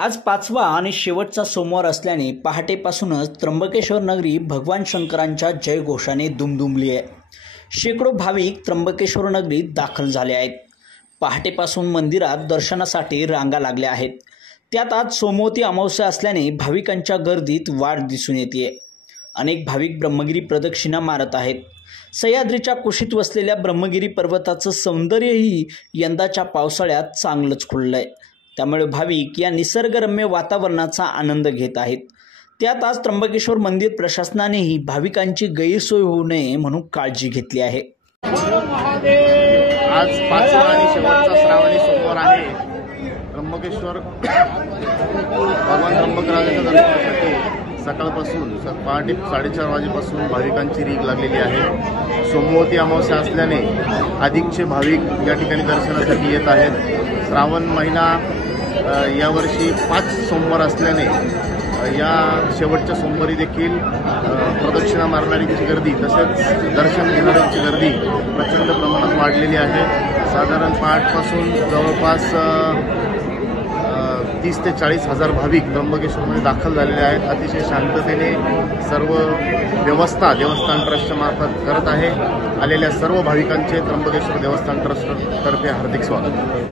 आज पाचवा आणि शेवटचा सोमवार असल्याने पहाटेपासूनच त्र्यंबकेश्वर नगरी भगवान शंकरांच्या जयघोषाने दुमदुमली आहे। शेकडो भाविक त्र्यंबकेश्वर नगरीत दाखल झाले आहेत। पहाटेपासून मंदिरात दर्शनासाठी रांगा लागल्या आहेत। त्यात आज सोमवती अमावस्या असल्याने भाविकांच्या गर्दीत वाढ दिसून येते। अनेक भाविक ब्रह्मगिरी प्रदक्षिणा मारत आहेत। सह्याद्रीच्या कुशीत वसलेल्या ब्रह्मगिरी पर्वताचं सौंदर्यही यंदाच्या पावसाळ्यात चांगलंच खुललंय। त्यामुळे भाविक या निसर्गरम्य वातावरणाचा आनंद घेत आहेत। त्यात आज त्र्यंबकेश्वर मंदिर प्रशासनानेही भाविकांची गैरसोय होऊ नये म्हणून काळजी घेतली आहे। आज पाचवा आणि शेवटचा श्रावणी सोमवार आहे। त्र्यंबकेश्वर भगवान त्र्यंबकराजाच्या दर्शनासाठी सकाळपासून पहाटे 4:30 वाजेपासून भाविकांची रीघ लागलेली आहे। सोमवती अमावस्या असल्याने अधिकचे भाविक या ठिकाणी दर्शनासाठी येत आहेत। श्रावण महिना यावर्षी 5 सोमवार असल्याने या शेवटच्या सोमवारी देखील प्रदक्षिणा मारणाऱ्यांची गर्दी तसेच दर्शन घेणाऱ्यांची गर्दी प्रचंड प्रमाणात वाढलेली आहे। साधारण पहाटपासून जवळपास 30 ते 40 हजार भाविक त्र्यंबकेश्वरमध्ये दाखल झालेले आहेत। अतिशय शांततेने सर्व व्यवस्था देवस्थान ट्रस्टच्या मार्फत करत आहे। आलेल्या सर्व भाविकांचे त्र्यंबकेश्वर देवस्थान ट्रस्ट तर्फे हार्दिक स्वागत।